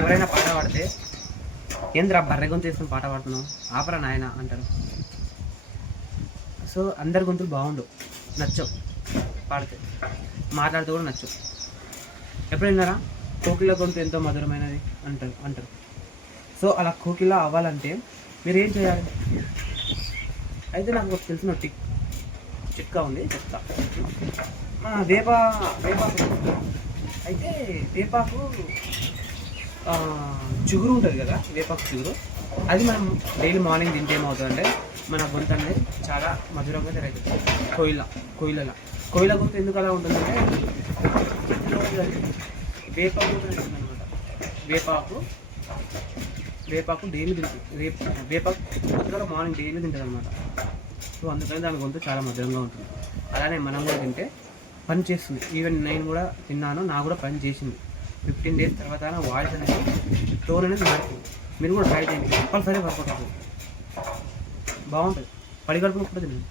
ఎవరైనా పాట పాడితే ఏంద్రా బర్రె గొంతు వేసుకుని పాట పాడుతున్నావు ఆపరా నాయన అంటారు. సో అందరి గొంతులు బాగుండు, నచ్చవు పాడితే, మాట్లాడితే కూడా నచ్చవు. ఎప్పుడైనా కోకిల గొంతు ఎంతో మధురమైనది అంటారు. సో అలా కోకిల అవ్వాలంటే మీరు ఏం చేయాలి? అయితే నాకు తెలిసిన చిట్కా ఉంది, చెప్తా. వేపాకు అయితే వేపాకు చిగురు ఉంటుంది కదా, వేపాకు చిగురు, అది మనం డైలీ మార్నింగ్ తింటే ఏమవుతుందంటే మన గొంతు అనేది చాలా మధురంగా జరుగుతుంది. కోయిల గొంతు ఎందుకు అలా ఉంటుందంటే వేపాకు అనమాట. వేపాకు డైలీ తింటుంది, వేపాకు పొద్దున మార్నింగ్ డైలీ తింటుంది అనమాట. సో అందుకని దాని గొంతు చాలా మధురంగా ఉంటుంది. అలానే మనం కూడా తింటే పని చేస్తుంది. ఈవెన్ నేను కూడా తిన్నాను, నాకు కూడా పని చేసింది. 15 days తర్వాత నా వాయిస్ అనేది టోన్ అనేది మారిపోయింది. మీరు కూడా ట్రై చేయండి, కంపల్సరీ వర్కౌట్ అవుతుంది, బాగుంటుంది. పడి గడుపులో కూడా తినండి.